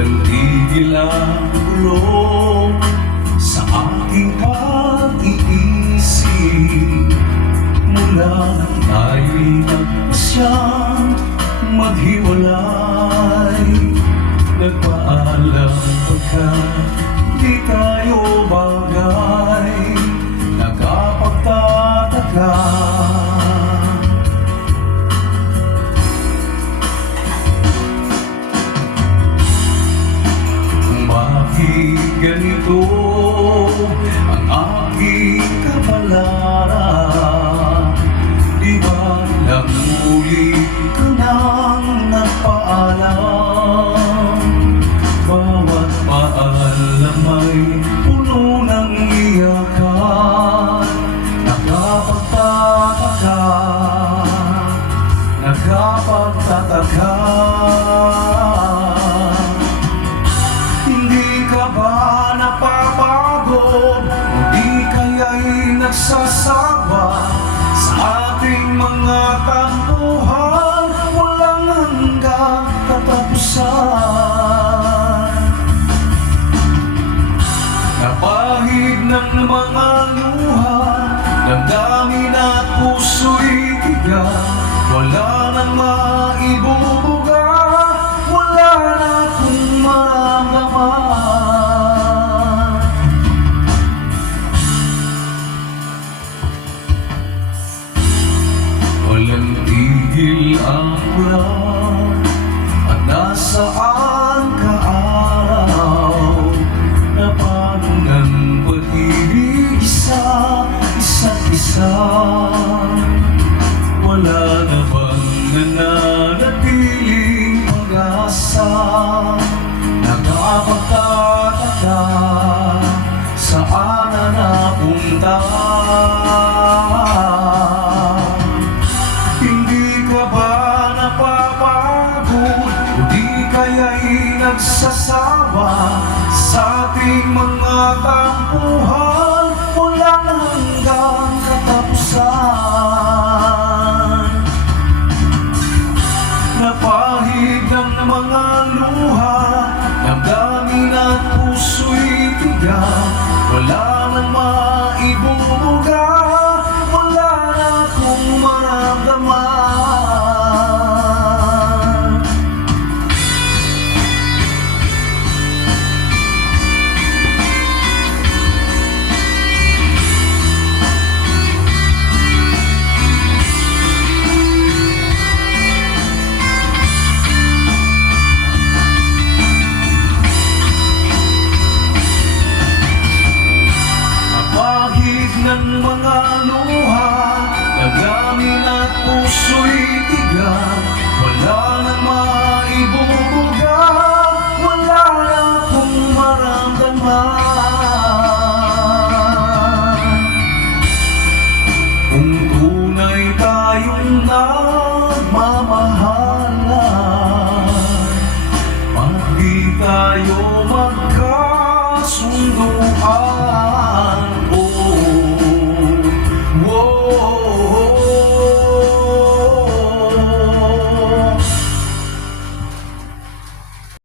Walang tigil ang gulo sa aking pag-iisip. Mula nang tayo'y nagpasyang maghiwalay, nagpaalam pagkat di tayo bagay, nakapagtataka. Bakit ganito ang aking kapalaran? Di ba lang muli ka nang nagpaalam? Bawat paalam ay puno ng iyakan, nakapagtataka, nakapagtataka. Hindi ka ba napapagod? Hindi kaya'y nagsasawa sa ating mga tampuhan? Walang hanggang katapusan. Napahid ng mga luha, damdamin at puso'y tigas. Wala nang maibubuga, wala na akong maramdaman. Walang tigil ang ulan at nasaan ka araw, na paano ng pag-ibig sa isa't isa. Wala na bang nananatiling pag-asa? Nakapagtataka, saan na napunta? Hindi ka ba napapagod? O di kaya'y nagsasawa sa ating mga tampuhan? Walang hanggang katapusan. Napahid ng mga luha, damdamin at puso'y tigas. Wala nang maibubuga, wala na akong maramdaman. Ng mga luha, damdamin at puso'y tigas. Wala